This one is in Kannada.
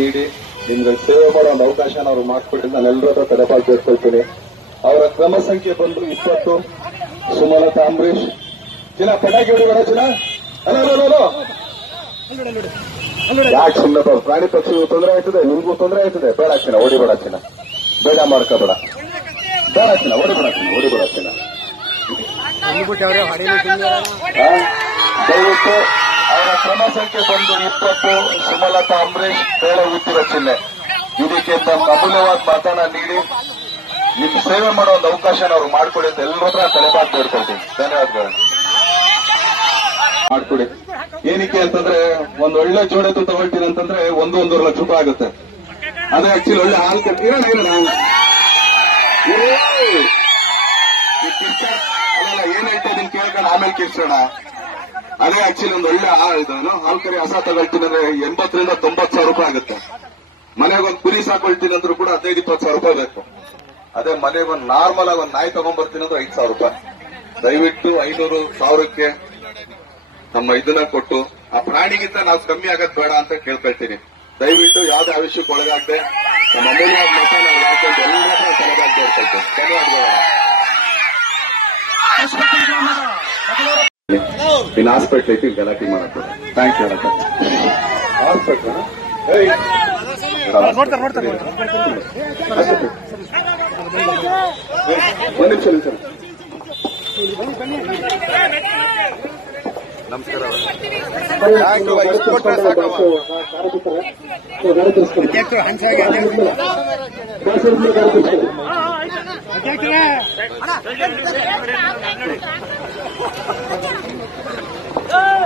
ನೀಡಿ ನಿಮ್ಗೆ ಸೇವೆ ಮಾಡೋ ಒಂದು ಅವಕಾಶನ ಅವ್ರು ಮಾಡಿಕೊಡಿ ನಾನು ಎಲ್ಲರ ಹತ್ರ ತಲೆಪಾಲ್ ಕೇಳ್ಕೊಳ್ತೀನಿ ಅವರ ಕ್ರಮ ಸಂಖ್ಯೆ ಬಂದು ಇಪ್ಪತ್ತು ಸುಮಲತಾ ಅಂಬರೀಶ್ ಚಿನ್ನ ಪಟಾಕಿ ಹೊಡಿಬೇಡ ಚಿನ್ನ ಯಾಕೆ ಸುಮ್ಮನೆ ಪ್ರಾಣಿ ಪಕ್ಷಿಗೂ ತೊಂದರೆ ಆಯ್ತದೆ ನಿಮ್ಗೂ ತೊಂದರೆ ಆಯ್ತದೆ ಬೇಡ ಚಿನ್ನ ಓಡಿಬೇಡ ಚಿನ್ನ ಬೇಡ ಮಾಡ್ಕೋಬೇಡ ಬೇಡ ಚಿನ್ನ ಓಡಿಬೇಡ ಚಿನ್ನ ಓಡಿಬೇಡ ಚಿನ್ನ? ದಯವಿಟ್ಟು ಅವರ ಕ್ರಮ ಸಂಖ್ಯೆ ಬಂದು ಇಪ್ಪತ್ತು, ಸುಮಲತಾ ಅಂಬರೀಶ್ ಬೇಳೆ ಉತ್ತರ ಚಿಹ್ನೆ. ಇದಕ್ಕೆ ತಮ್ಮ ಅಮೂಲ್ಯವಾದ ಮಾತನ್ನ ನೀಡಿ, ನಿಮ್ ಸೇವೆ ಮಾಡೋ ಒಂದು ಅವಕಾಶ ಅವ್ರು ಮಾಡ್ಕೊಡಿ ಅಂತ ಎಲ್ಲರ ಹತ್ರ ತಲೆಬಾಗ್ ಬೇಡ್ಕೊಳ್ತೀನಿ. ಧನ್ಯವಾದಗಳು. ಮಾಡ್ಕೊಡಿ. ಏನಕ್ಕೆ ಅಂತಂದ್ರೆ, ಒಂದ್ ಒಳ್ಳೆ ಜೋಡೆ ತಗೊಳ್ತೀನಿ ಅಂತಂದ್ರೆ ಒಂದು ಒಂದೂವರೆ ಲಕ್ಷ ರೂಪಾಯಿ ಆಗುತ್ತೆ. ಅದೇ ಆಕ್ಚುಲಿ ಒಳ್ಳೆ ಹಾಲು ಕಟ್ಟಿರೋ ಅಲ್ಲಲ್ಲ ಏನ್ ಹೇಳ್ತಾ ಕೇಳ್ಕೊಂಡು ಆಮೇಲೆ ಕಿರ್ಸೋಣ ಅದೇ ಆಕ್ಚುಲಿ ಒಂದು ಒಳ್ಳೆ ಆ- ಇದೇನು ಹಾಲು ಕರಿ ಹಸ ತಗೊಳ್ತೀನಿ ಅಂದ್ರೆ ಎಂಬತ್ತರಿಂದ ತೊಂಬತ್ತು ಸಾವಿರ ರೂಪಾಯಿ ಆಗುತ್ತೆ. ಮನೆಗೆ ಒಂದು ಕುರಿ ಸಾಕೊಳ್ತೀನಿ ಅಂದ್ರೂ ಕೂಡ ಹದಿನೈದು, ಇಪ್ಪತ್ತು ಸಾವಿರ ರೂಪಾಯಿ ಬೇಕು. ಅದೇ ಮನೆಗೆ ಒಂದು ನಾರ್ಮಲ್ ಆಗಿ ಒಂದು ನಾಯಿ ತಗೊಂಡ್ಬರ್ತೀನಿ ಅಂದ್ರೆ ಐದು ಸಾವಿರ ರೂಪಾಯಿ. ದಯವಿಟ್ಟು ಐನೂರು ಸಾವಿರಕ್ಕೆ ನಮ್ಮ ಇದನ್ನ ಕೊಟ್ಟು, ಆ ಪ್ರಾಣಿಗಿಂತ ನಾವು ಕಮ್ಮಿ ಆಗದ್ ಬೇಡ ಅಂತ ಕೇಳ್ಕೊಳ್ತೀನಿ. ದಯವಿಟ್ಟು ಯಾವ್ದೇ ಆವಿಷ್ಯಕ್ಕೆ ಒಳಗಾಗದೆ, ನಮ್ಮ ಅಮೂಲ್ಯವಾದ ಮತ ಬೇಡ್ಕೊಳ್ತೀನಿ ಧನ್ಯವಾದಗಳು. ಇನ್ನು ಹಾಸ್ಪಿಟ್ಲ್ ಐತಿ ಗಲಾಟೆ ಮಾಡಕ್ಕೆ ಥ್ಯಾಂಕ್ ಯು ಅಣ್ಣ ಹಾಸ್ಪಿಟ್ಲ್ ನೋಡ್ತಾರೆ ನೋಡ್ತಾರೆ ಒಂದು ನಿಮಿಷ ನಿಮಿಷ ನಮಸ್ಕಾರ ಅಧ್ಯಕ್ಷರೇ